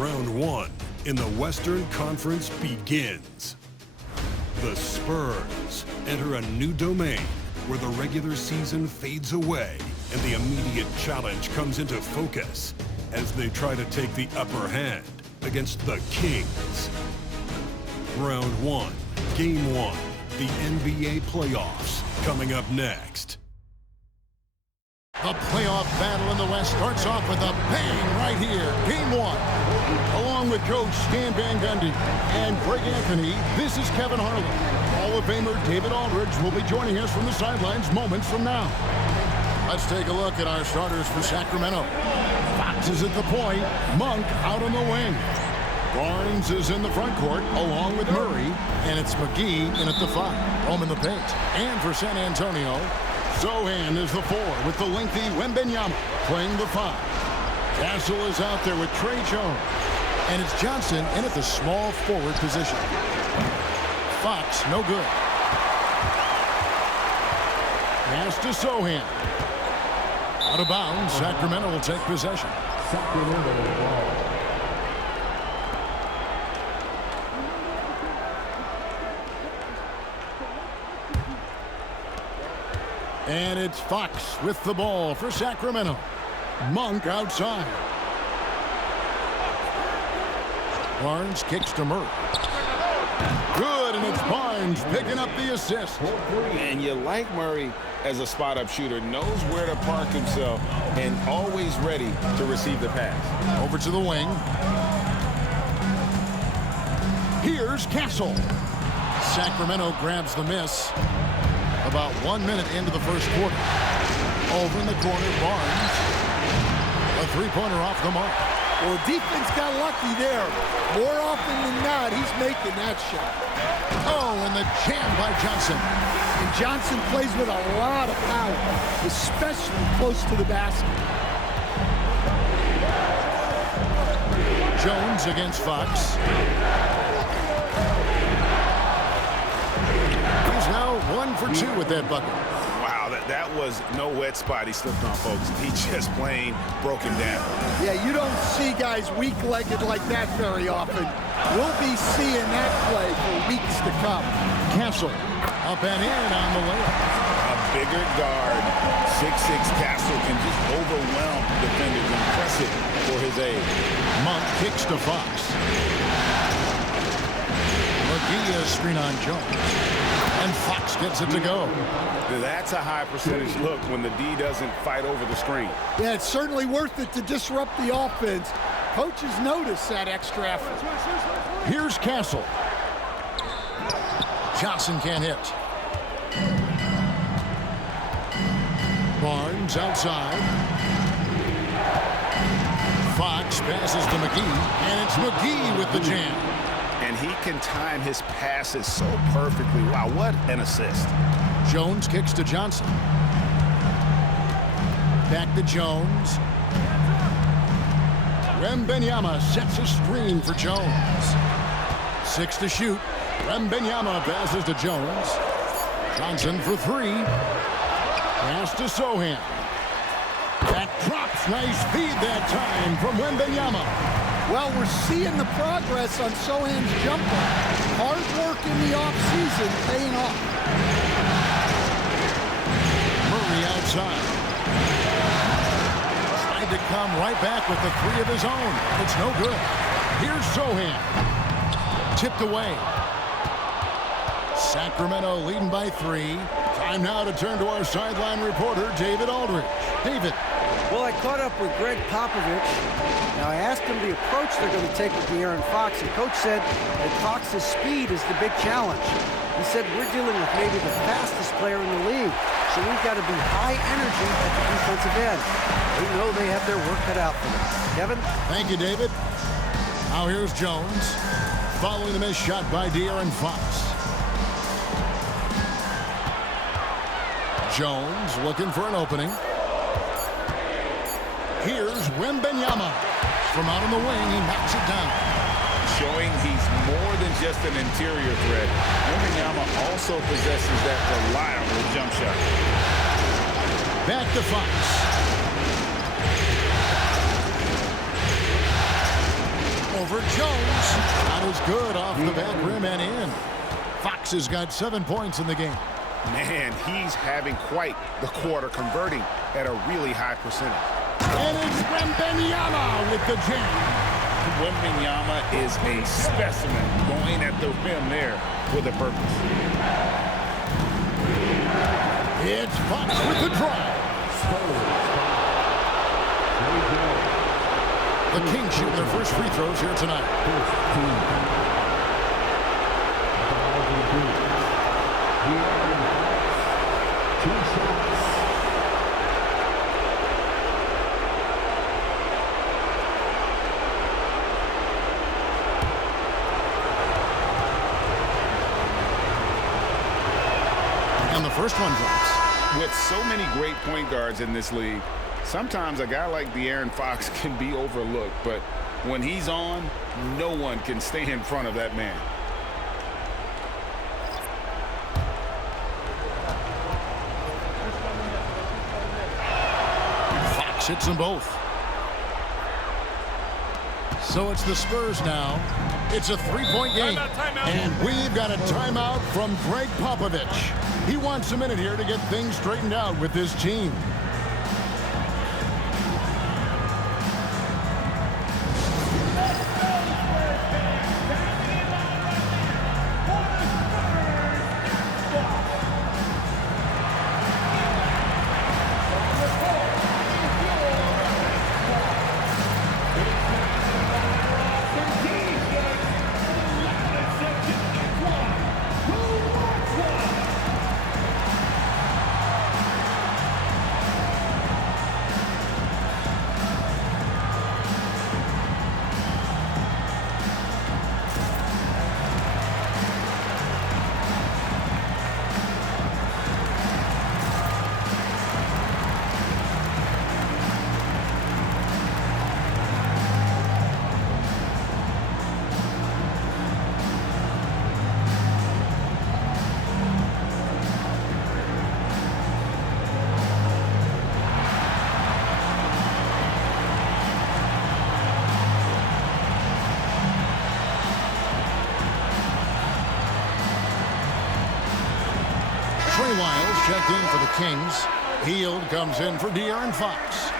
Round one in the Western Conference begins. The Spurs enter a new domain where the regular season fades away and the immediate challenge comes into focus as they try to take the upper hand against the Kings. Round one, game one, the NBA playoffs coming up next. The playoff battle in the West starts off with a bang right here. Game one. Along with Coach Stan Van Gundy and Greg Anthony, this is Kevin Harlan. Hall of Famer David Aldridge will be joining us from the sidelines moments from now. Let's take a look at our starters for Sacramento. Fox is at the point. Monk out on the wing. Barnes is in the front court along with Murray. And it's McGee in at the 5. Home in the paint. And for San Antonio, Sochan is the 4 with the lengthy Wembanyama playing the 5. Castle is out there with Trey Jones. And it's Johnson in at the small forward position. Fox, no good. Pass to Sochan. Out of bounds, Sacramento will take possession. And it's Fox with the ball for Sacramento. Monk outside. Barnes kicks to Murray. Good, and it's Barnes picking up the assist. And you like Murray as a spot-up shooter, knows where to park himself, and always ready to receive the pass. Over to the wing. Here's Castle. Sacramento grabs the miss. About 1 minute into the first quarter. Over in the corner, Barnes. A three-pointer off the mark. Well, defense got lucky there. More often than not, he's making that shot. Oh, and the jam by Johnson. And Johnson plays with a lot of power, especially close to the basket. Jones against Fox. He's now 1 for 2 with that bucket. Wow, that was no wet spot he slipped on, folks. He just plain broke him down. Yeah, you don't see guys weak-legged like that very often. We'll be seeing that play for weeks to come. Castle up and in on the layup. A bigger guard, 6'6" Castle can just overwhelm defenders. Impressive for his age. Monk kicks to Fox. McGee screen on Jones. And Fox gets it to go. That's a high percentage look when the D doesn't fight over the screen. Yeah, it's certainly worth it to disrupt the offense. Coaches notice that extra effort. Here's Castle. Johnson can't hit. Barnes outside. Fox passes to McGee, and it's McGee with the jam. And he can time his passes so perfectly. Wow, what an assist. Jones kicks to Johnson. Back to Jones. Wembanyama sets a screen for Jones. 6 to shoot. Wembanyama passes to Jones. Johnson for 3. Pass to Sochan. That drops. Nice feed that time from Wembanyama. Well, we're seeing the progress on Sochan's jumper. Hard work in the offseason paying off. Murray outside. Tried to come right back with the 3 of his own. It's no good. Here's Sochan. Tipped away. Sacramento leading by 3. Time now to turn to our sideline reporter, David Aldridge. David. Well, I caught up with Greg Popovich. Now, I asked him the approach they're going to take with De'Aaron Fox, and Coach said that Fox's speed is the big challenge. He said, we're dealing with maybe the fastest player in the league, so we've got to be high energy at the defensive end. They know they have their work cut out for them. Kevin? Thank you, David. Now here's Jones, following the missed shot by De'Aaron Fox. Jones looking for an opening. Here's Wembanyama. From out on the wing, he knocks it down. Showing he's more than just an interior threat. Wembanyama also possesses that reliable jump shot. Back to Fox. Turnover, Jones. Not as good off the back rim and in. Fox has got 7 points in the game. Man, he's having quite the quarter, converting at a really high percentage. And it's Wembanyama with the jam. Wembanyama is a specimen going at the rim there with a purpose. It's Fox with the drive. The Kings shoot their first free throws here tonight. And the first one drops. With so many great point guards in this league, sometimes a guy like De'Aaron Fox can be overlooked, but when he's on, no one can stay in front of that man. Fox hits them both. So it's the Spurs now. It's a three-point game. And we've got a timeout from Greg Popovich. He wants a minute here to get things straightened out with his team. Trey Lyles checked in for the Kings. Hield comes in for De'Aaron Fox.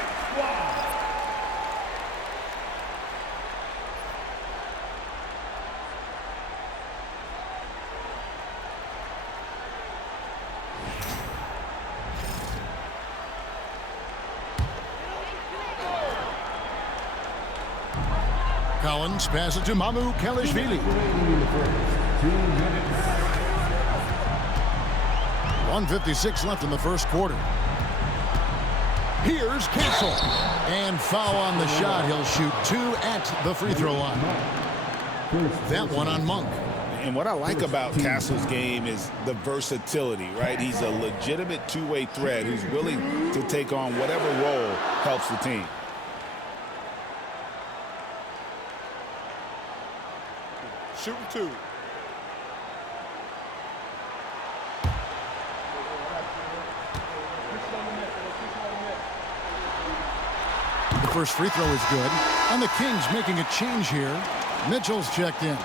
Collins passes to Mamu Kelishvili. 1:56 left in the first quarter. Here's Castle. And foul on the shot. He'll shoot two at the free throw line. That one on Monk. And what I like about Castle's game is the versatility, right? He's a legitimate two-way threat who's willing to take on whatever role helps the team. Shooting two. The first free throw is good. And the Kings making a change here. Mitchell's checked in.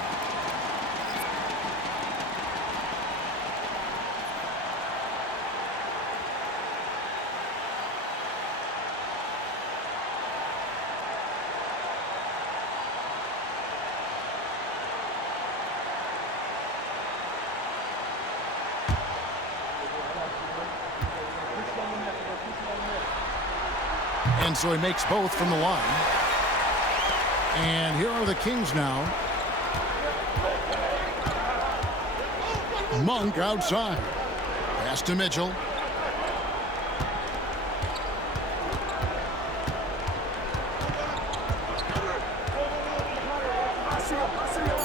And so he makes both from the line. And here are the Kings now. Monk outside. Pass to Mitchell.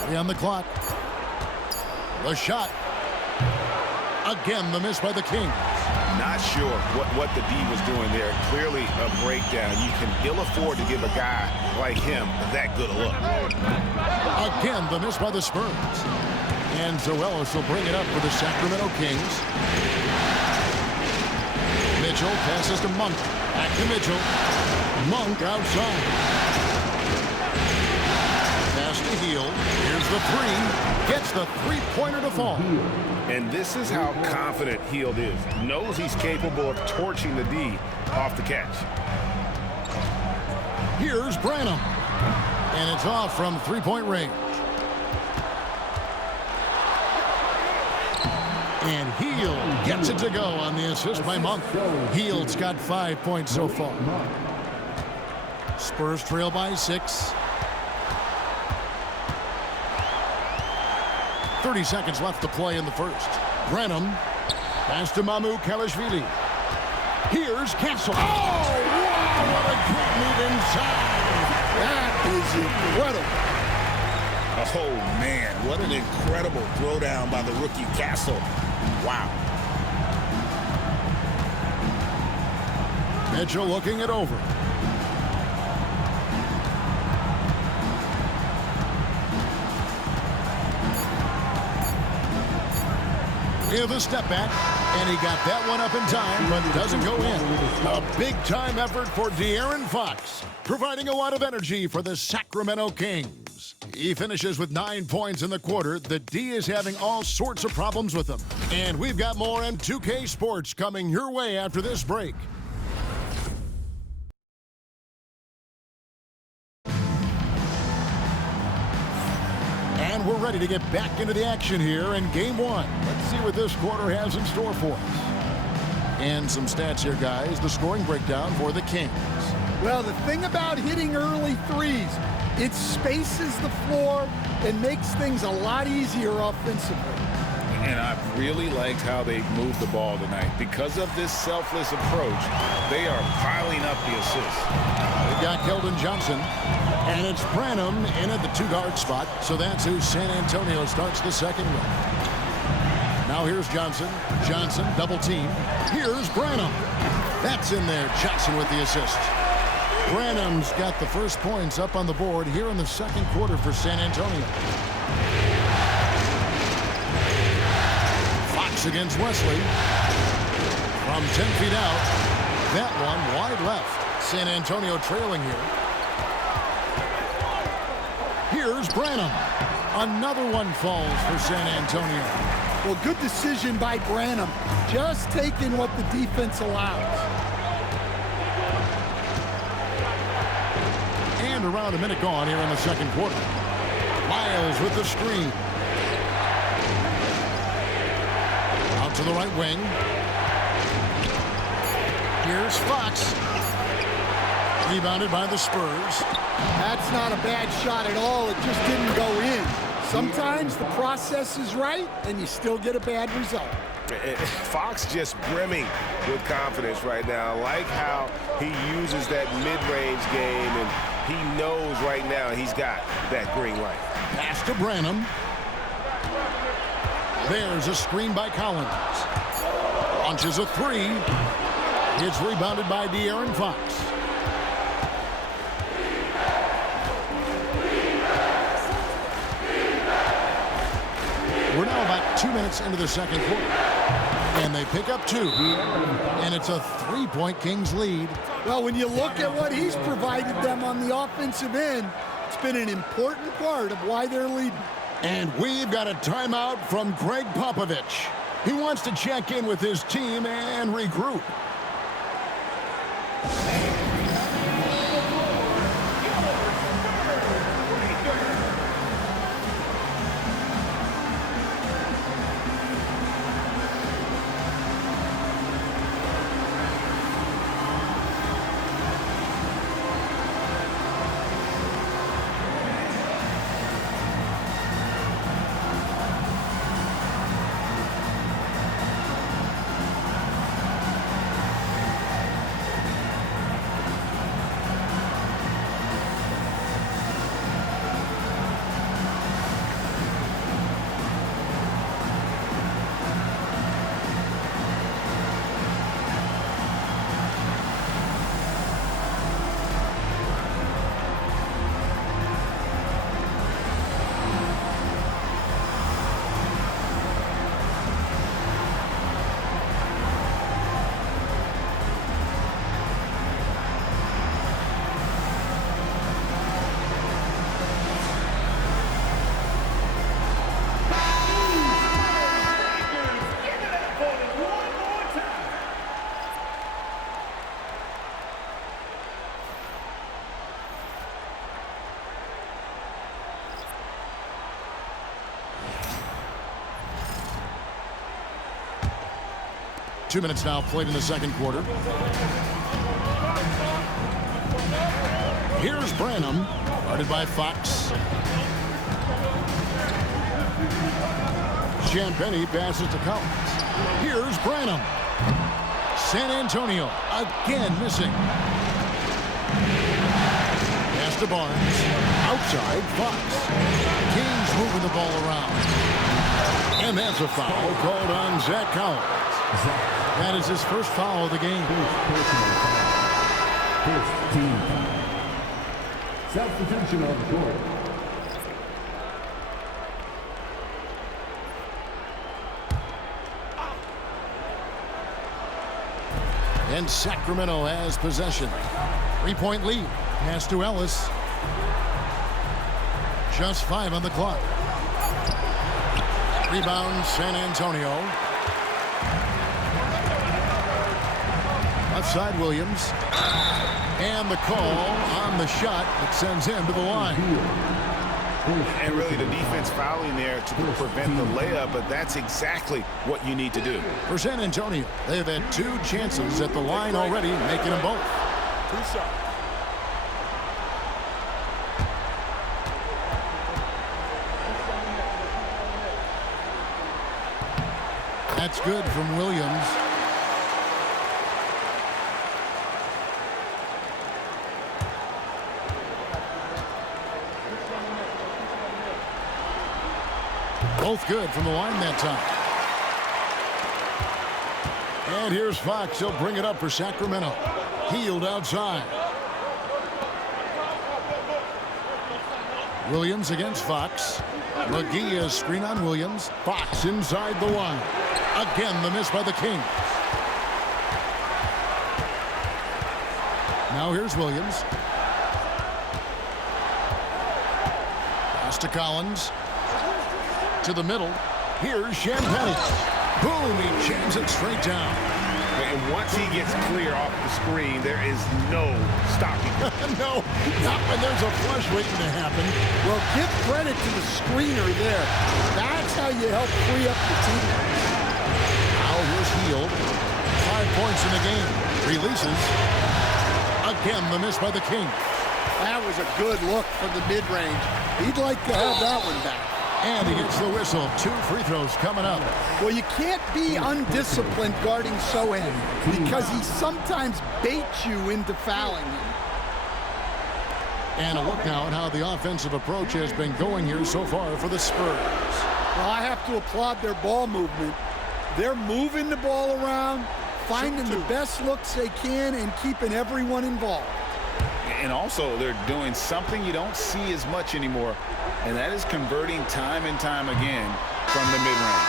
Three on the clock. The shot. Again, the miss by the Kings. Not sure what the D was doing there. Clearly a breakdown. You can ill afford to give a guy like him that good a look. Again, the miss by the Spurs. And Zoelis will bring it up for the Sacramento Kings. Mitchell passes to Monk. Back to Mitchell. Monk outside. Hield. Here's the three. Gets the three-pointer to fall. And this is how confident Hield is. Knows he's capable of torching the D off the catch. Here's Branham. And it's off from three-point range. And Hield gets it to go on the assist by Monk. Hield's got 5 points so far. Spurs trail by 6. 30 seconds left to play in the first. Branham. Pass to Mamukelashvili. Here's Castle. Oh, wow, what a quick move inside. That is incredible. Oh, man, what an incredible throwdown by the rookie Castle. Wow. Mitchell looking it over. With a step back, and he got that one up in time, but doesn't go in. A big-time effort for De'Aaron Fox, providing a lot of energy for the Sacramento Kings. He finishes with 9 points in the quarter. The D is having all sorts of problems with him. And we've got more M2K Sports coming your way after this break. And we're ready to get back into the action here in Game 1. Let's see what this quarter has in store for us. And some stats here, guys. The scoring breakdown for the Kings. Well, the thing about hitting early threes, it spaces the floor and makes things a lot easier offensively. And I've really liked how they've moved the ball tonight. Because of this selfless approach, they are piling up the assists. They've got Keldon Johnson. And it's Branham in at the two-guard spot. So that's who San Antonio starts the second with. Now here's Johnson. Johnson, double team. Here's Branham. That's in there. Johnson with the assist. Branham's got the first points up on the board here in the second quarter for San Antonio. Fox against Wesley. From 10 feet out. That one wide left. San Antonio trailing here. Here's Branham. Another one falls for San Antonio. Well, good decision by Branham. Just taking what the defense allows. And around a minute gone here in the second quarter. Miles with the screen. Out to the right wing. Here's Fox. Rebounded by the Spurs. That's not a bad shot at all. It just didn't go in. Sometimes the process is right, and you still get a bad result. Fox just brimming with confidence right now. I like how he uses that mid-range game, and he knows right now he's got that green light. Pass to Branham. There's a screen by Collins. Launches a three. It's rebounded by De'Aaron Fox. We're now about 2 minutes into the second quarter. And they pick up 2. And it's a 3-point Kings lead. Well, when you look at what he's provided them on the offensive end, it's been an important part of why they're leading. And we've got a timeout from Greg Popovich. He wants to check in with his team and regroup. 2 minutes now played in the second quarter. Here's Branham, guarded by Fox. Champagnie passes to Collins. Here's Branham. San Antonio again missing. Pass to Barnes. Outside, Fox. Kings moving the ball around. And that's a foul called on Zach Collins. That is his first foul of the game. Substitution on the court. And Sacramento has possession. 3-point lead. Pass to Ellis. Just 5 on the clock. Rebound, San Antonio. Left side, Williams. And the call on the shot that sends him to the line. And really the defense fouling there to prevent the layup, but that's exactly what you need to do. For San Antonio, they have had 2 chances at the line already, making them both. 2 shots. That's good from Williams. Both good from the line that time. And here's Fox. He'll bring it up for Sacramento. Healed outside. Williams against Fox. McGee is screen on Williams. Fox inside the line. Again, the miss by the Kings. Now here's Williams. Pass to Collins. To the middle. Here's Champagnie. Boom, he jams it straight down. And once he gets clear off the screen, there is no stopping him. No, not when there's a flush waiting to happen. Well, give credit to the screener there. That's how you help free up the team. Now here's Hield. 5 points in the game. Releases. Again, the miss by the Kings. That was a good look from the mid-range. He'd like to have that one back. And he gets the whistle. 2 free throws coming up. Well, you can't be undisciplined guarding Sochan because he sometimes baits you into fouling him. And a look now at how the offensive approach has been going here so far for the Spurs. Well, I have to applaud their ball movement. They're moving the ball around, finding the best looks they can, and keeping everyone involved. And also, they're doing something you don't see as much anymore, and that is converting time and time again from the mid-range.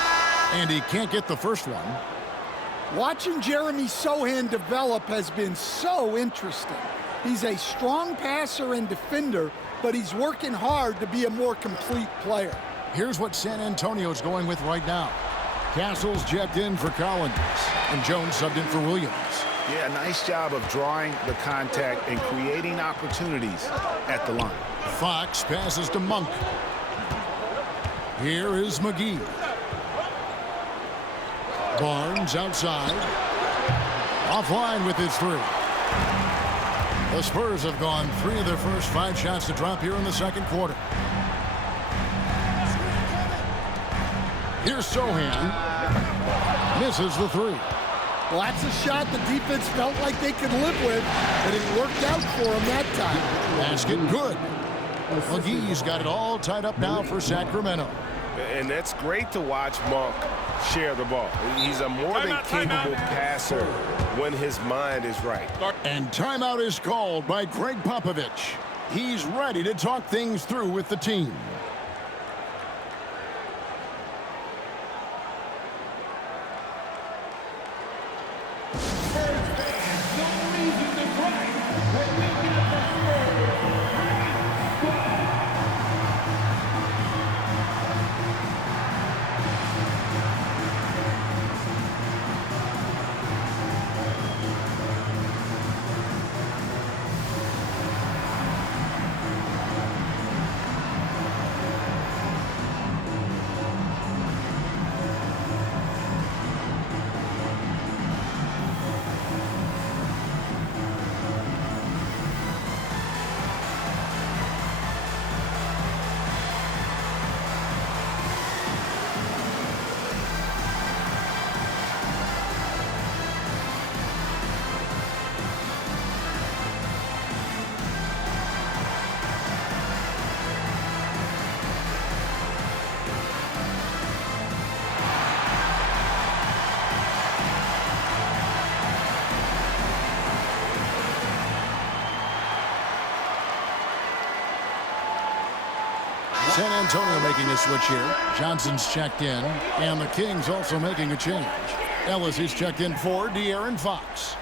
And he can't get the first one. Watching Jeremy Sochan develop has been so interesting. He's a strong passer and defender, but he's working hard to be a more complete player. Here's what San Antonio's going with right now. Castles checked in for Collins, and Jones subbed in for Williams. Yeah, nice job of drawing the contact and creating opportunities at the line. Fox passes to Monk. Here is McGee. Barnes outside. Offline with his 3. The Spurs have gone 3 of their first 5 shots to drop here in the second quarter. Here's Sochan. Misses the 3. Well, that's a shot the defense felt like they could live with, but it worked out for them that time. Basket good. McGee's got it all tied up now for Sacramento. And that's great to watch Monk share the ball. He's a more than capable passer when his mind is right. And timeout is called by Greg Popovich. He's ready to talk things through with the team. San Antonio making a switch here. Johnson's checked in, and the Kings also making a change. Ellis is checked in for De'Aaron Fox.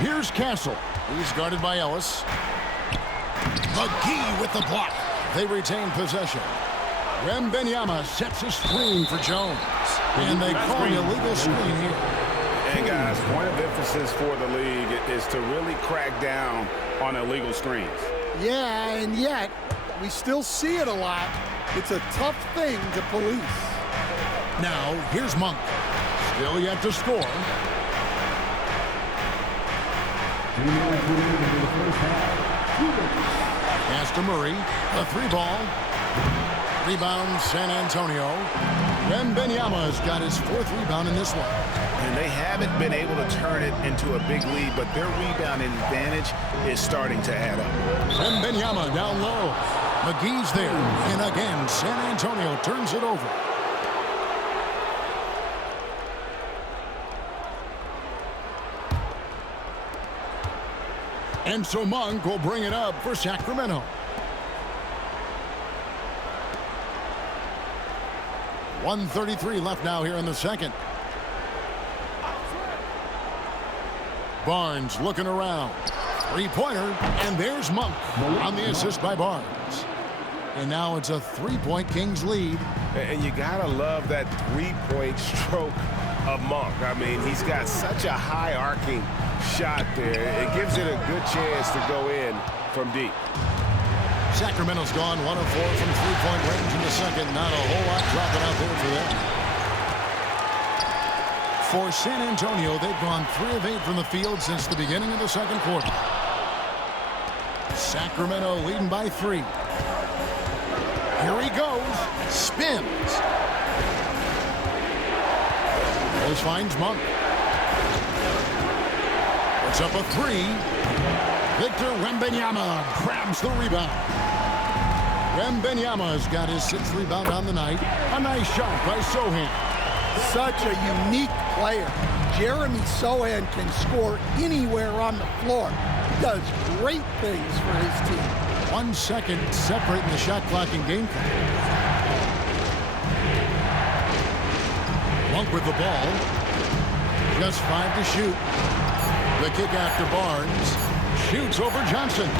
Here's Castle. He's guarded by Ellis. McGee with the block. They retain possession. Wembanyama sets a screen for Jones. And they call an illegal screen here. And guys, point of emphasis for the league is to really crack down on illegal screens. Yeah, and yet we still see it a lot. It's a tough thing to police. Now, here's Monk. Still yet to score. Pass to Murray. A 3-ball. Rebound, San Antonio. Wembanyama's got his 4th rebound in this one. And they haven't been able to turn it into a big lead, but their rebounding advantage is starting to add up. Wembanyama down low. McGee's there. And again, San Antonio turns it over. And so Monk will bring it up for Sacramento. .133 left now here in the second. Barnes looking around. 3-pointer, and there's Monk on the assist by Barnes. And now it's a 3-point Kings lead. And you gotta love that 3-point stroke of Monk. I mean, he's got such a high arcing shot there. It gives it a good chance to go in from deep. Sacramento's gone 1 of 4 from 3-point range in the second. Not a whole lot dropping out there for them. For San Antonio, they've gone 3 of 8 from the field since the beginning of the second quarter. Sacramento leading by 3. Here he goes. Spins. Ellis finds Monk. Puts up a 3. Victor Wembanyama grabs the rebound. Wembanyama's got his 6th rebound on the night. A nice shot by Sochan. Such a unique player. Jeremy Sochan can score anywhere on the floor. He does great things for his team. 1 second separating the shot clock and game clock. Monk with the ball. Just 5 to shoot. The kick after Barnes. Shoots over Johnson.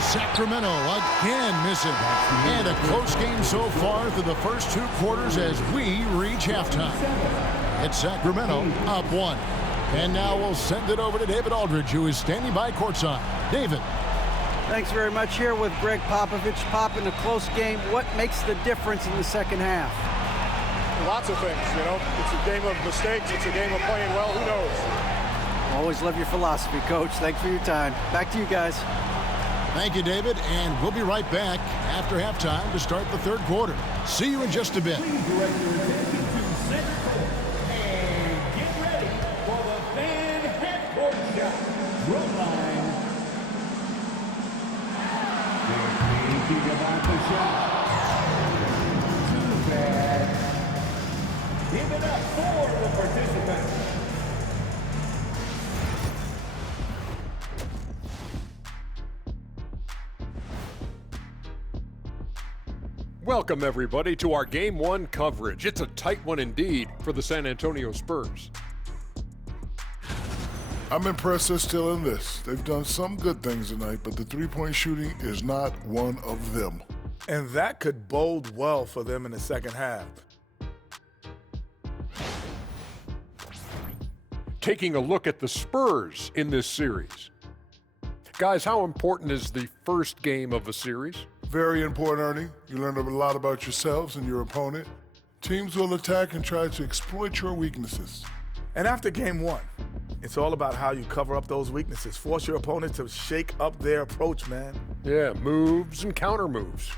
Sacramento again missing. And a close game so far through the first 2 quarters as we reach halftime. It's Sacramento up 1. And now we'll send it over to David Aldridge, who is standing by courtside. David. Thanks very much. Here with Greg Popovich. Pop, in a close game, what makes the difference in the second half? Lots of things, you know. It's a game of mistakes. It's a game of playing well. Who knows? Always love your philosophy, Coach. Thanks for your time. Back to you guys. Thank you, David, and we'll be right back after halftime to start the third quarter. See you in just a bit. Please direct your attention to center court and get ready for the fan half-court shot. Run line. They're thinking about the shot. Too bad. Give it up for the participants. Welcome, everybody, to our Game 1 coverage. It's a tight one indeed for the San Antonio Spurs. I'm impressed they're still in this. They've done some good things tonight, but the three-point shooting is not one of them. And that could bode well for them in the second half. Taking a look at the Spurs in this series. Guys, how important is the first game of a series? Very important, Ernie. You learn a lot about yourselves and your opponent. Teams will attack and try to exploit your weaknesses. And after game 1, it's all about how you cover up those weaknesses. Force your opponent to shake up their approach, man. Yeah, moves and counter moves.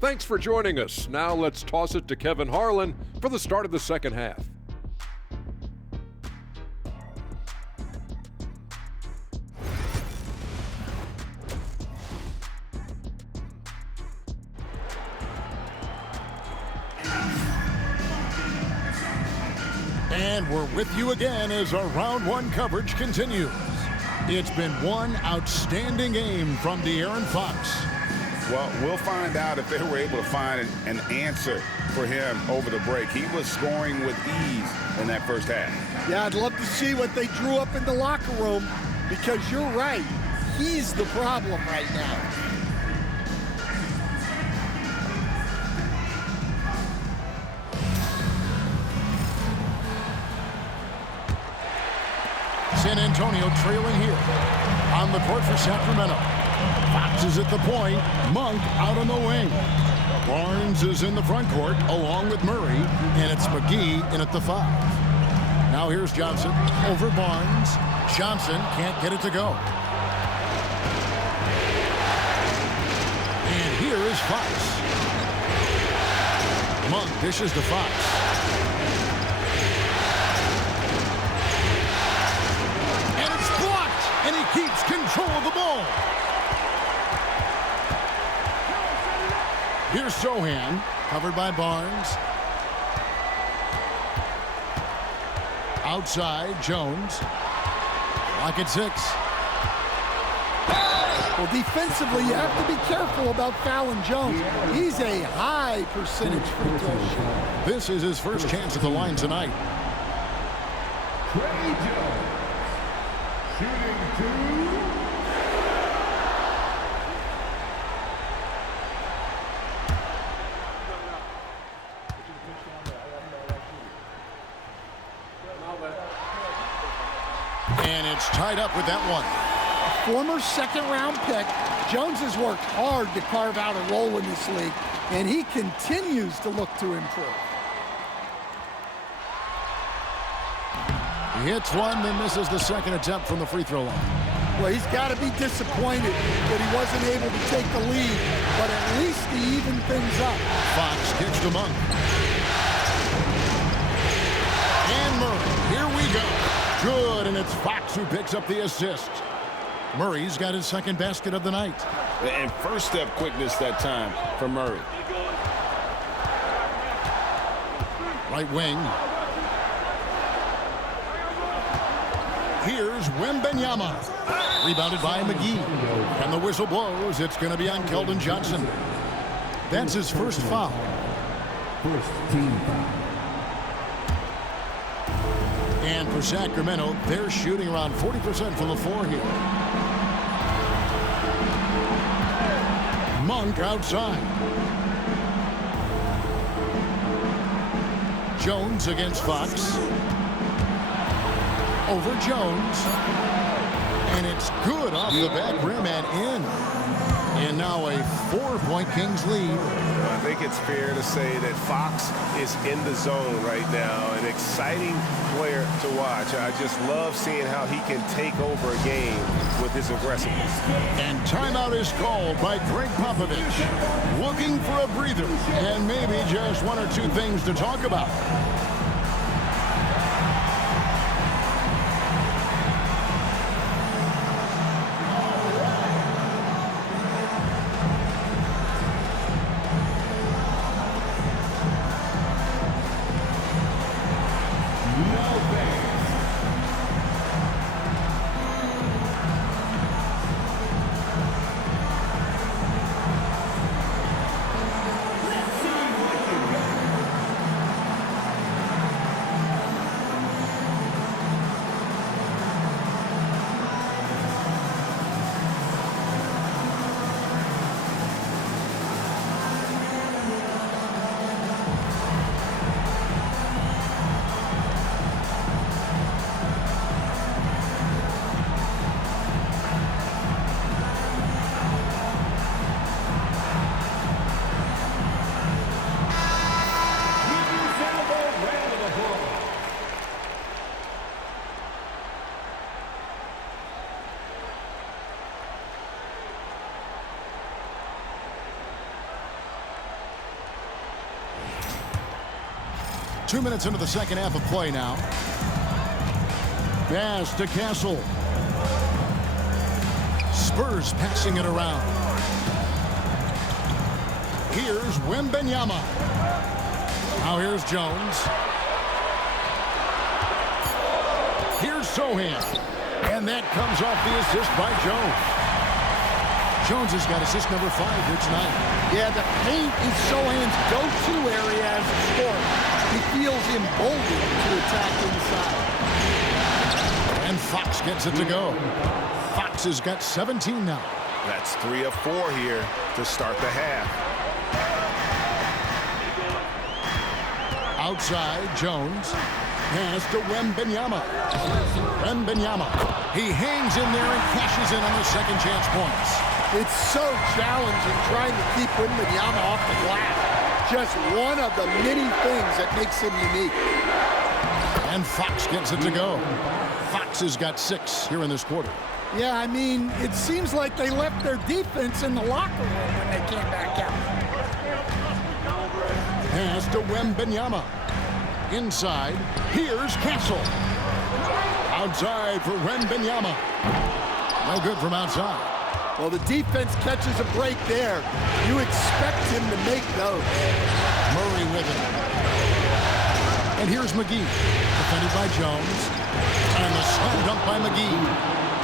Thanks for joining us. Now let's toss it to Kevin Harlan for the start of the second half. And we're with you again as our round one coverage continues. It's been one outstanding game from De'Aaron Fox. Well, we'll find out if they were able to find an answer for him over the break. He was scoring with ease in that first half. Yeah, I'd love to see what they drew up in the locker room, because you're right. He's the problem right now. San Antonio trailing here on the court for Sacramento. Fox is at the point. Monk out on the wing. Barnes is in the front court along with Murray, and it's McGee in at the 5. Now here's Johnson over Barnes. Johnson can't get it to go. And here is Fox. Monk dishes to Fox. And it's blocked, and he keeps control of the ball. Here's Sohan, covered by Barnes. Outside, Jones. Lock at 6. Well, defensively, you have to be careful about fouling Jones. He's a high percentage free throw shooter. This is his first chance at the line tonight. Trey Jones, shooting 2. And it's tied up with that one. A former second-round pick, Jones has worked hard to carve out a role in this league, and he continues to look to improve. He hits one, then misses the second attempt from the free throw line. Well, he's got to be disappointed that he wasn't able to take the lead, but at least he evened things up. Fox kicks to Monk. And Murray, here we go. Good, and it's Fox who picks up the assist. Murray's got his second basket of the night. And first step quickness that time for Murray. Right wing. Here's Wembanyama. Rebounded by McGee. And the whistle blows. It's going to be on Keldon Johnson. That's his first foul. First team foul. And for Sacramento, they're shooting around 40% from the floor here. Monk outside. Jones against Fox. Over Jones. And it's good off the back rim and in. And now a 4-point Kings lead. I think it's fair to say that Fox is in the zone right now. An exciting player to watch. I just love seeing how he can take over a game with his aggressiveness. And timeout is called by Greg Popovich. Looking for a breather and maybe just one or two things to talk about. Two minutes into the second half of play now. Pass to Castle. Spurs passing it around. Here's Wembanyama. Now here's Jones. Sohan. And that comes off the assist by Jones. Jones has got assist number 5 here tonight. Yeah, the paint is Sohan's go-to area as a scorer. He feels emboldened to attack inside. And Fox gets it to go. Fox has got 17 now. That's 3 of 4 here to start the half. Outside, Jones. Pass to Wembanyama. Wembanyama. He hangs in there and cashes in on the second chance points. It's so challenging trying to keep Wembanyama off the glass. Just one of the many things that makes him unique. And Fox gets it to go. Fox has got 6 here in this quarter. Yeah, I mean, it seems like they left their defense in the locker room when they came back out. Pass to Wembanyama. Inside, here's Castle. Outside for Wembanyama. No good from outside. Well, the defense catches a break there. You expect him to make those. Murray with it. And here's McGee. Defended by Jones. And the slam dunk by McGee.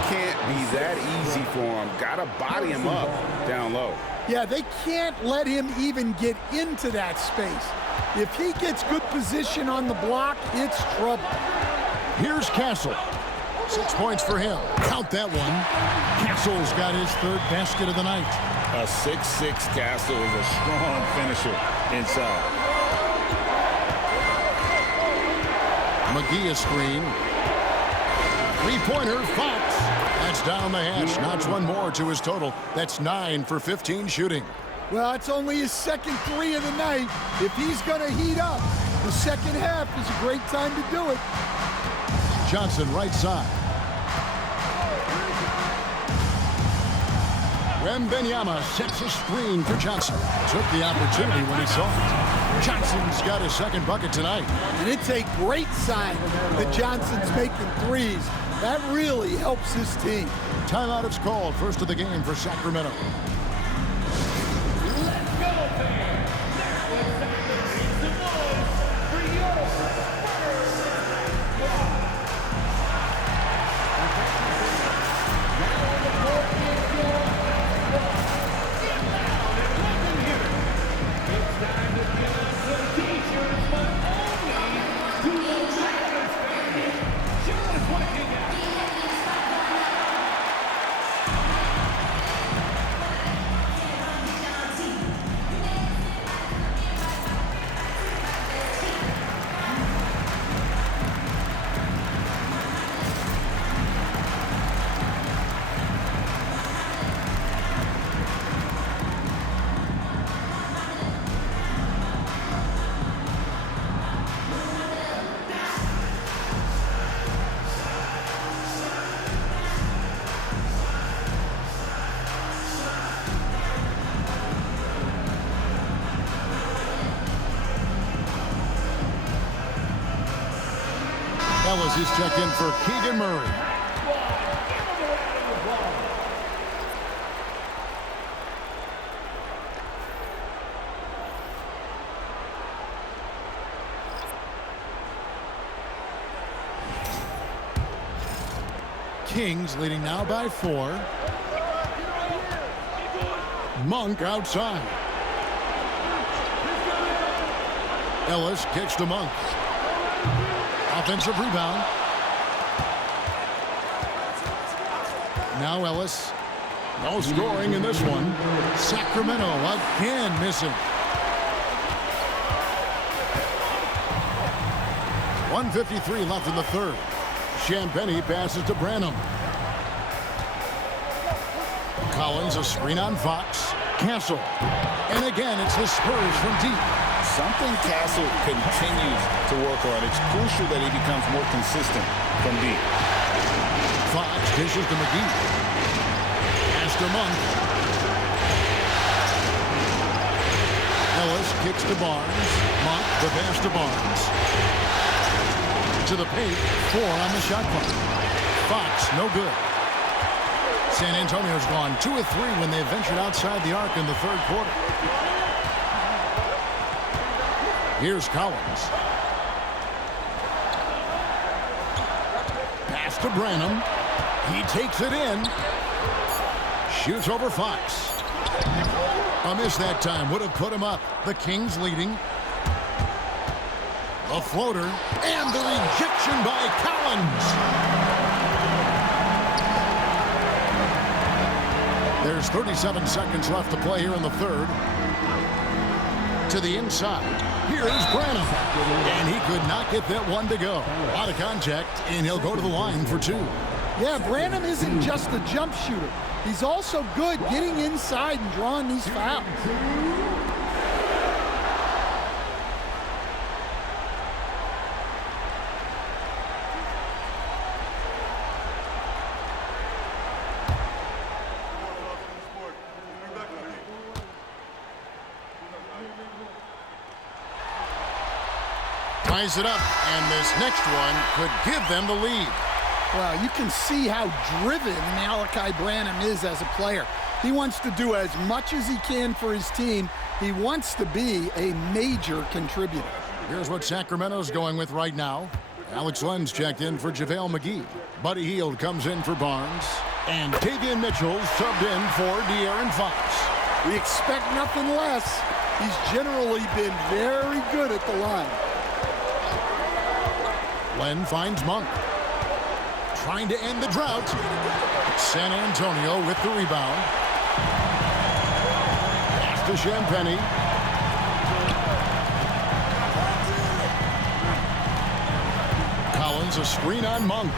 Can't be that easy for him. Gotta body him up down low. Yeah, they can't let him even get into that space. If he gets good position on the block, it's trouble. Here's Castle. 6 points for him. Count that one. Castle's got his 3rd basket of the night. A 6'6" Castle is a strong finisher inside. McGee a screen. 3-pointer, Fox. That's down the hatch. Notch one more to his total. That's 9 for 15 shooting. Well, it's only his second 3 of the night. If he's going to heat up, the second half is a great time to do it. Johnson right side. Wembanyama sets a screen for Johnson. Took the opportunity when he saw it. Johnson's got his 2nd bucket tonight. And it's a great sign that Johnson's making threes. That really helps his team. Timeout is called. First of the game for Sacramento. Let's go, fans! Now it's time to make some noise for your Spurs! Now on the court is your Get loud and welcome here! It's time to give us some t-shirts, but only to the Lakers fans! Show us what you got! Ellis is checked in for Keegan Murray. Kings leading now by 4. Monk outside. Ellis kicks to Monk. Offensive rebound. Now Ellis. No scoring in this one. Sacramento again missing. 1:53 left in the 3rd. Champagnie passes to Branham. Collins a screen on Fox. Castle. And again, it's the Spurs from deep. Something Castle continues to work on. It's crucial that he becomes more consistent from deep. Fox dishes to McGee. Pass to Monk. Ellis kicks to Barnes. Monk, the pass to Barnes. To the paint, 4 on the shot clock. Fox, no good. San Antonio's gone 2 of 3 when they ventured outside the arc in the 3rd quarter. Here's Collins. Pass Pass to Branham. He takes it in. Shoots over Fox. A miss that time would have put him up. The Kings leading. A floater, and the rejection by Collins. There's 37 seconds left to play here in the third. To the inside. Here's Branham. And he could not get that one to go. A lot of contact, and he'll go to the line for two. Yeah, Branham isn't just a jump shooter. He's also good getting inside and drawing these fouls. Ties it up, and this next one could give them the lead. Well, you can see how driven Malachi Branham is as a player. He wants to do as much as he can for his team. He wants to be a major contributor. Here's what Sacramento's going with right now. Alex Lenz checked in for JaVale McGee. Buddy Hield comes in for Barnes. And Davion Mitchell subbed in for De'Aaron Fox. We expect nothing less. He's generally been very good at the line. Len finds Monk. Trying to end the drought. San Antonio with the rebound. Pass to Champagnie. Collins a screen on Monk.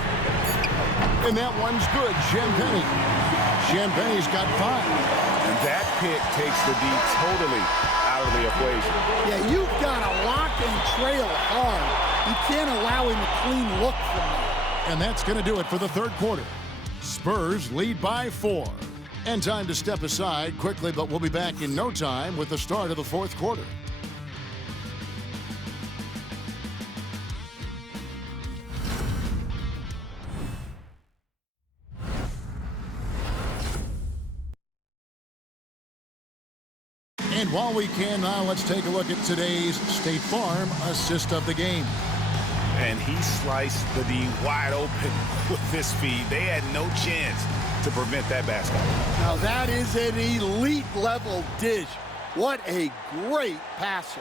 And that one's good. Champagnie. Champagnie's got 5. And that pick takes the D totally out of the equation. Yeah, you've got to lock and trail hard. You can't allow him a clean look from that. And that's going to do it for the third quarter. Spurs lead by 4. And time to step aside quickly, but we'll be back in no time with the start of the fourth quarter. And while we can now, let's take a look at today's State Farm assist of the game. And he sliced the D wide open with this feed. They had no chance to prevent that basket. Now that is an elite level dish. What a great passer.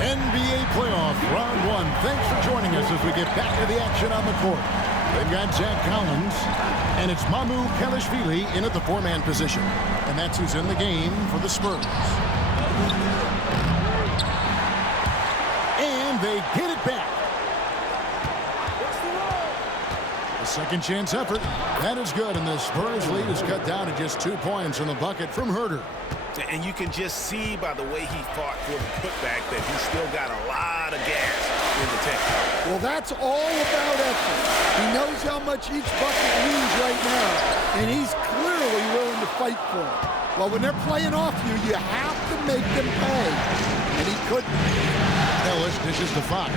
NBA playoff round 1. Thanks for joining us as we get back to the action on the court. They've got Zach Collins, and it's Mamu Kelishvili in at the 4-man position. And that's who's in the game for the Spurs. And they get it back. A second chance effort. That is good, and the Spurs lead is cut down to just 2 points in the bucket from Huerter. And you can just see by the way he fought for the putback that he's still got a lot of gas in the tank. Well, that's all about effort. He knows how much each bucket means right now, and he's clearly willing to fight for it. Well, when they're playing off you, you have to make them pay, and he couldn't. Ellis dishes to Fox.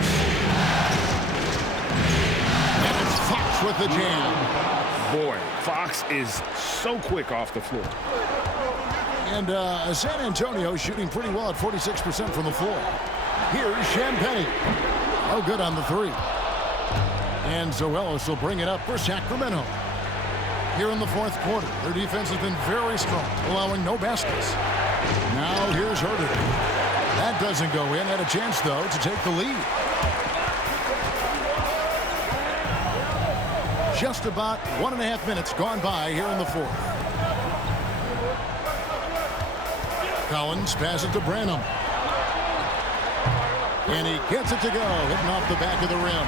And it's Fox with the jam. Boy, Fox is so quick off the floor. And San Antonio shooting pretty well at 46% from the floor. Here's Champagnie. Oh, good on the 3. And Zoelos will bring it up for Sacramento. Here in the fourth quarter, their defense has been very strong, allowing no baskets. Now here's Huerter. That doesn't go in. Had a chance, though, to take the lead. Just about 1.5 minutes gone by here in the fourth. Collins passes to Branham. And he gets it to go, hitting off the back of the rim.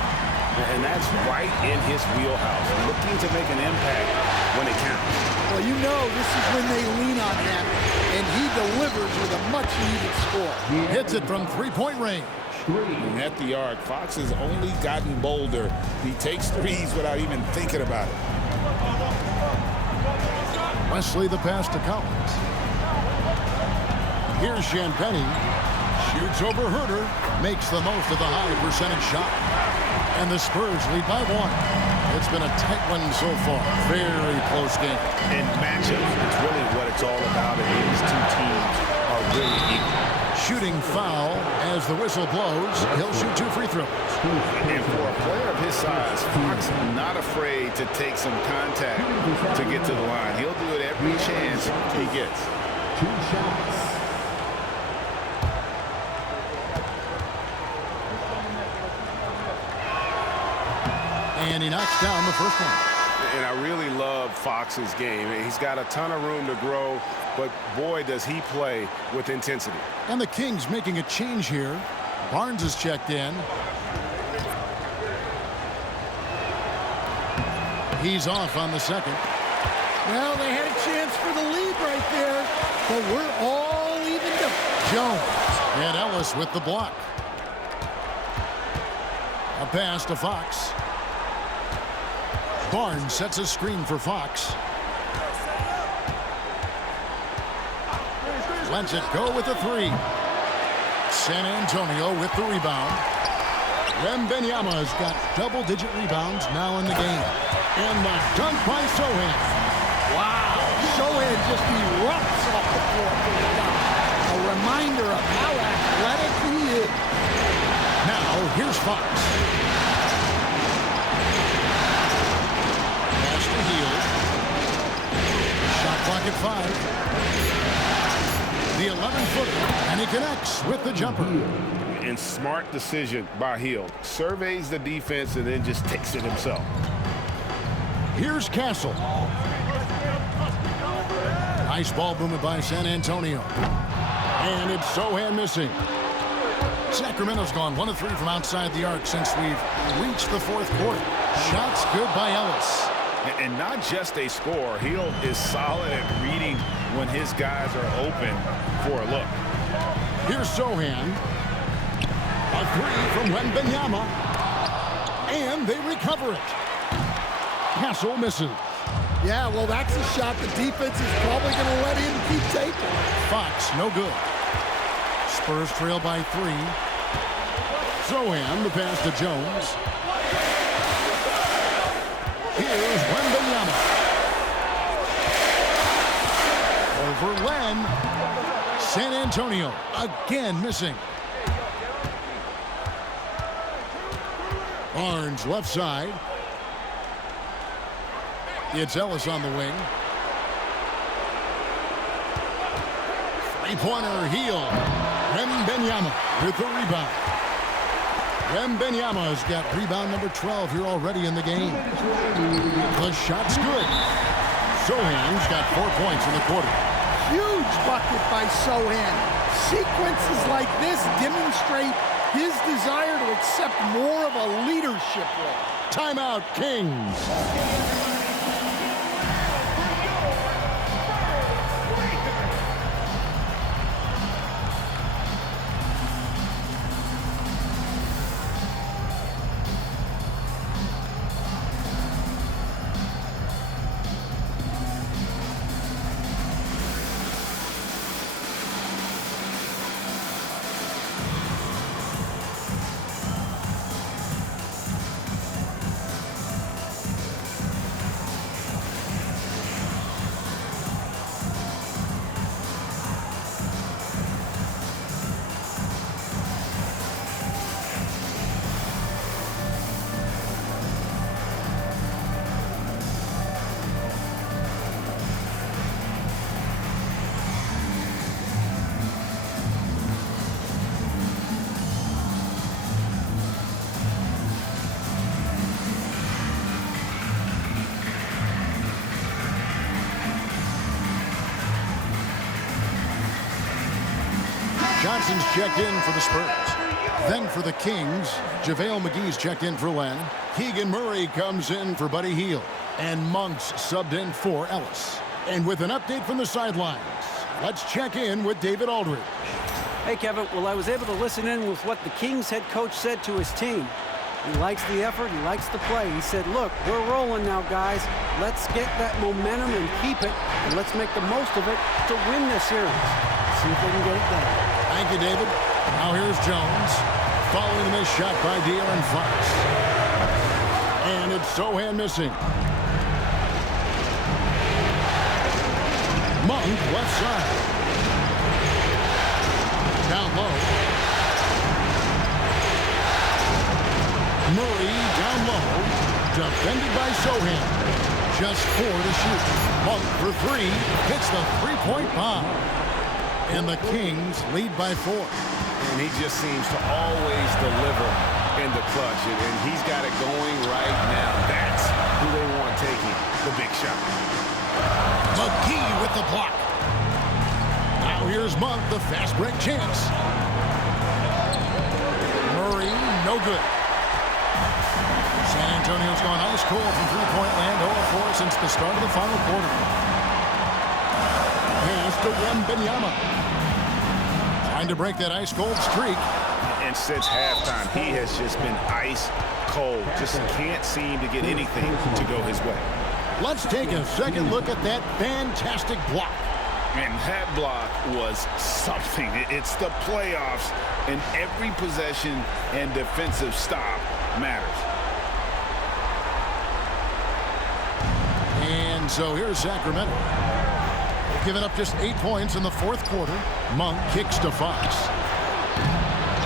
And that's right in his wheelhouse, looking to make an impact when it counts. Well, you know this is when they lean on him, and he delivers with a much-needed score. He hits it from three-point range. And at the arc, Fox has only gotten bolder. He takes threes without even thinking about it. Wesley the pass to Collins. Here's Champagnie. Shoots over Huerter. Makes the most of the high percentage shot. And the Spurs lead by 1. It's been a tight one so far. Very close game. And matchups, it's really what it's all about. And these two teams are really equal. shooting foul as the whistle blows. He'll shoot 2 free throws. And for a player of his size, Fox not afraid to take some contact to get to the line. He'll do it every chance he gets. 2 shots. And he knocks down the first one. And I really love Fox's game. He's got a ton of room to grow, but boy, does he play with intensity. And the Kings making a change here. Barnes is checked in. He's off on the second. Well, they had a chance for the lead right there, but we're all evened up. Jones and Ellis with the block. A pass to Fox. Barnes sets a screen for Fox. Lets it go with a 3. San Antonio with the rebound. Wembanyama's got double-digit rebounds now in the game. And the dunk by Sochan. Wow. Sochan just erupts off the floor for the dunk. A reminder of how athletic he is. Now, here's Fox. Pass to Hield. Shot clock at 5. The 11-footer, and he connects with the jumper. And smart decision by Hield. Surveys the defense and then just takes it himself. Here's Castle. Nice ball movement by San Antonio. And it's Sochan missing. Sacramento's gone 1 of 3 from outside the arc since we've reached the 4th quarter. Shots good by Ellis. And not just a scorer. Hield is solid at reading when his guys are open for a look. Here's Sochan. A 3 from Wembanyama. And they recover it. Castle misses. Yeah, well, that's a shot the defense is probably going to let him keep taking. Fox, no good. Spurs trail by 3. Sochan, the pass to Jones. Here's Wembanyama. Over Len. San Antonio again missing. Barnes left side. It's Ellis on the wing. 3-pointer Hield. Wembanyama with the rebound. Wembanyama's got rebound number 12 here already in the game. The shot's good. Sochan's got 4 points in the quarter. Huge bucket by Sochan. Sequences like this demonstrate his desire to accept more of a leadership role. Timeout, Kings. Johnson's checked in for the Spurs. Then for the Kings, JaVale McGee's checked in for Len. Keegan Murray comes in for Buddy Hield. And Monk's subbed in for Ellis. And with an update from the sidelines, let's check in with David Aldridge. Hey, Kevin. Well, I was able to listen in with what the Kings head coach said to his team. He likes the effort. He likes the play. He said, look, we're rolling now, guys. Let's get that momentum and keep it, and let's make the most of it to win this series. See if they can get it done. Thank you, David. Now here's Jones. Following the missed shot by De'Aaron Fox. And it's Sochan missing. Monk left side. Down low Defended by Sohan. Just 4 to shoot. Monk for 3. Hits the three-point bomb. And the Kings lead by 4. And he just seems to always deliver in the clutch. And he's got it going right now. That's who they want taking the big shot. McGee with the block. Now here's Monk, the fast break chance. Murray, no good. San Antonio's gone ice cold from three-point land, 0-4 since the start of the final quarter. Pass to Wembanyama. Trying to break that ice cold streak. And since halftime, he has just been ice cold. Just can't seem to get anything to go his way. Let's take a second look at that fantastic block. And that block was something. It's the playoffs, and every possession and defensive stop matters. And so here's Sacramento. They've given up just 8 points in the fourth quarter. Monk kicks to Fox.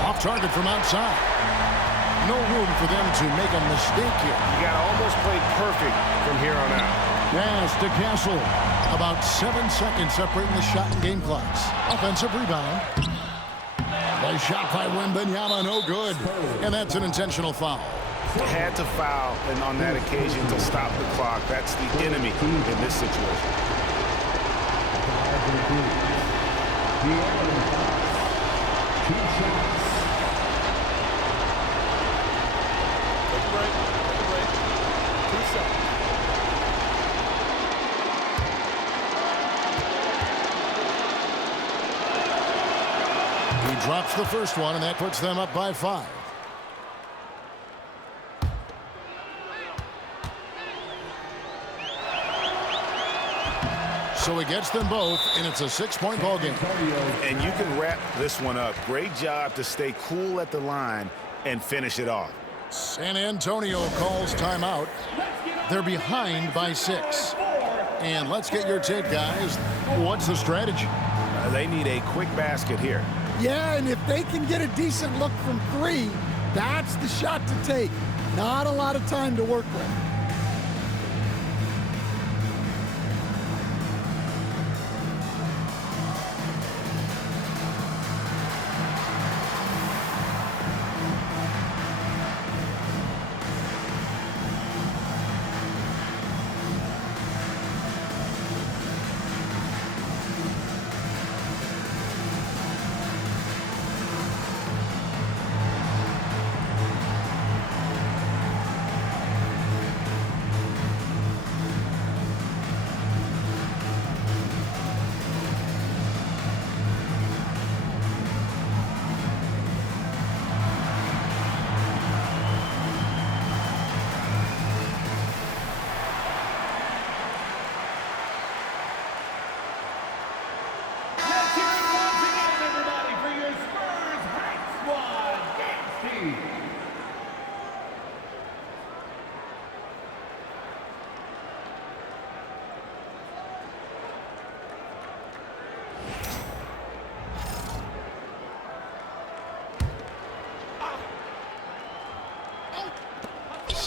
Off target from outside. No room for them to make a mistake here. You got to almost play perfect from here on out. Pass to Castle. About 7 seconds separating the shot and game clocks. Offensive rebound. Nice shot by Wembanyama, no good. And that's an intentional foul. Had to foul, and on that occasion to stop the clock. That's the enemy in this situation. He drops the first one, and that puts them up by 5. So he gets them both, and it's a 6-point ball game. And you can wrap this one up. Great job to stay cool at the line and finish it off. San Antonio calls timeout. They're behind by 6. And let's get your take, guys. What's the strategy? They need a quick basket here. Yeah, and if they can get a decent look from 3, that's the shot to take. Not a lot of time to work with.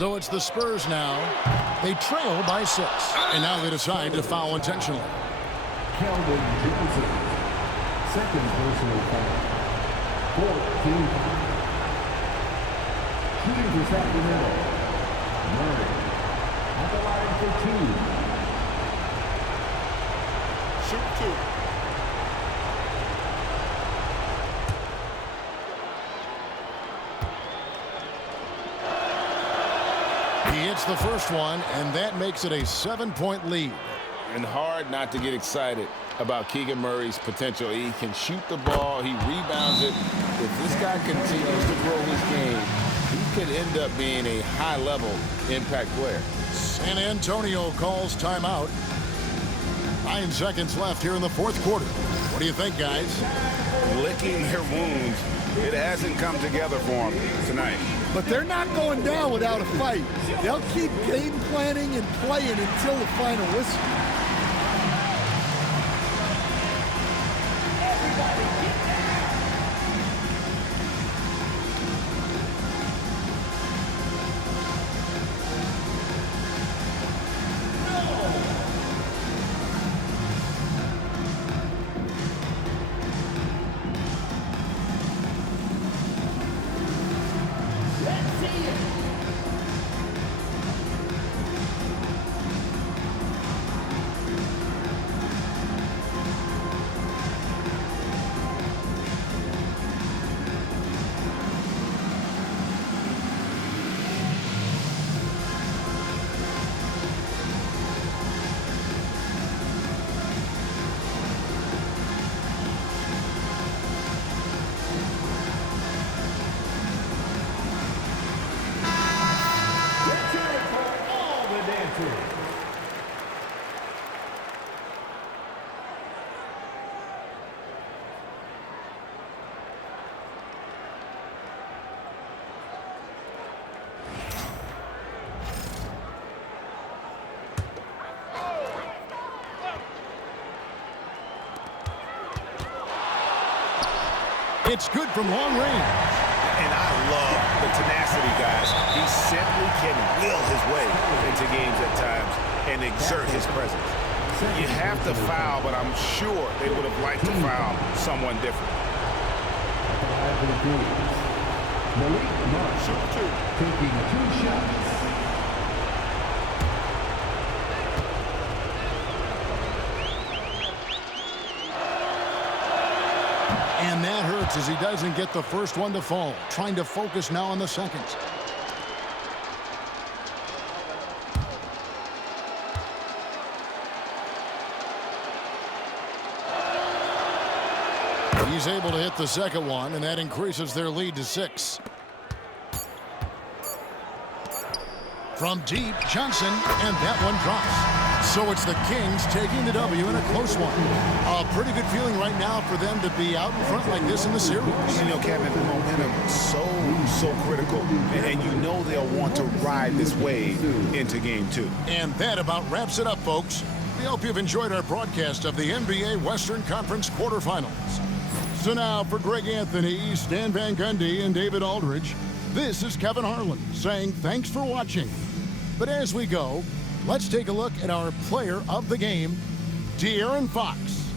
So it's the Spurs now. They trail by 6. And now they decide to foul intentionally. Keldon Johnson, second personal foul. 14. Shooting for Sacramento. Murray at the line for 2. Shoot 2. He hits the first one, and that makes it a 7-point lead. And hard not to get excited about Keegan Murray's potential. He can shoot the ball. He rebounds it. If this guy continues to grow his game, he could end up being a high-level impact player. San Antonio calls timeout. 9 seconds left here in the fourth quarter. What do you think, guys? Licking their wounds. It hasn't come together for them tonight. But they're not going down without a fight. They'll keep game planning and playing until the final whistle. It's good from long range. And I love the tenacity, guys. He simply can will his way into games at times and exert his presence. You have to foul, but I'm sure they would have liked to foul someone different. Malik Monk taking 2 shots. And that hurts as he doesn't get the first one to fall. Trying to focus now on the second. He's able to hit the second one, and that increases their lead to 6. From deep, Johnson, and that one drops. So it's the Kings taking the W in a close one. A pretty good feeling right now for them to be out in front like this in the series. You know, Kevin, the momentum so critical, and you know they'll want to ride this wave into game 2. And that about wraps it up, folks. We hope you've enjoyed our broadcast of the NBA Western Conference quarterfinals. So now for Greg Anthony, Stan Van Gundy, and David Aldridge, this is Kevin Harlan saying thanks for watching. But as we go, let's take a look at our player of the game, De'Aaron Fox.